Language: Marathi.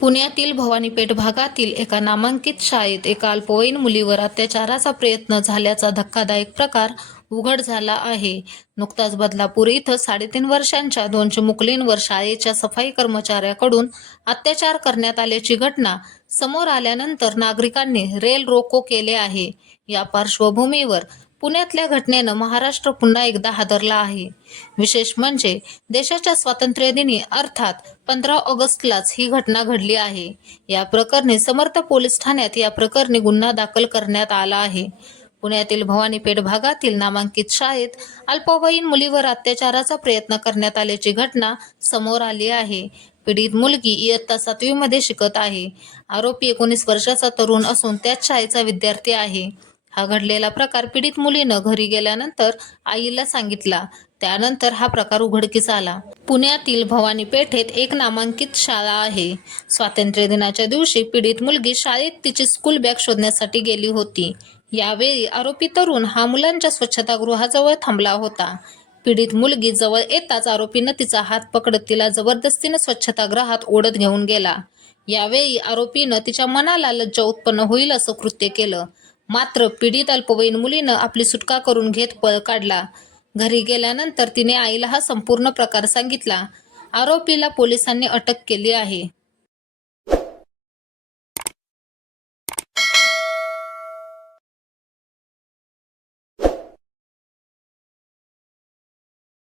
पुण्यातील भवानीपेठ भागातील एका नामांकित शाळेत एका अल्पवयीन मुलीवर अत्याचाराचा प्रयत्न झाल्याचा धक्कादायक प्रकार उघड झाला आहे. नुकताच बदलापूर इथं साडेतीन वर्षांच्या दोन चिमुकलींवर शाळेच्या सफाई कर्मचाऱ्याकडून अत्याचार करण्यात आल्याची घटना समोर आल्यानंतर नागरिकांनी रेल रोको केले आहे. या पार्श्वभूमीवर पुण्यातल्या घटनेनं महाराष्ट्र पुन्हा एकदा हादरला आहे. विशेष म्हणजे देशाच्या स्वातंत्र्यदिनी अर्थात पंधरा ऑगस्टलाच ही घटना घडली आहे. या प्रकरणी समर्थ पोलीस ठाण्यात या प्रकरणी गुन्हा दाखल करण्यात आला आहे. पुण्यातील भवानीपेठ भागातील नामांकित शाळेत अल्पवयीन मुलीवर अत्याचाराचा प्रयत्न करण्यात आल्याची घटना समोर आली आहे. पीडित मुलगी इयत्ता सातवीमध्ये शिकत आहे. आरोपी एकोणीस वर्षाचा तरुण असून त्याच शाळेचा विद्यार्थी आहे. हा घडलेला प्रकार पीडित मुलीनं घरी गेल्यानंतर आईला सांगितला. त्यानंतर हा प्रकार उघडकीस आला. पुण्यातील भवानी पेठेत एक नामांकित शाळा आहे. स्वातंत्र्य दिनाच्या दिवशी पीडित मुलगी शाळेत तिची स्कूल बॅग शोधण्यासाठी गेली होती. यावेळी आरोपी तरुण हा मुलांच्या स्वच्छतागृहाजवळ थांबला होता. पीडित मुलगी जवळ येताच आरोपीनं तिचा हात पकडत तिला जबरदस्तीनं स्वच्छतागृहात ओढत घेऊन गेला. यावेळी आरोपीनं तिच्या मनाला लज्जा उत्पन्न होईल असं कृत्य केलं. मात्र पीडित अल्पवयीन मुलीनं आपली सुटका करून घेत पळ काढला. घरी गेल्यानंतर तिने आईला हा संपूर्ण प्रकार सांगितला. आरोपीला पोलिसांनी अटक केली आहे.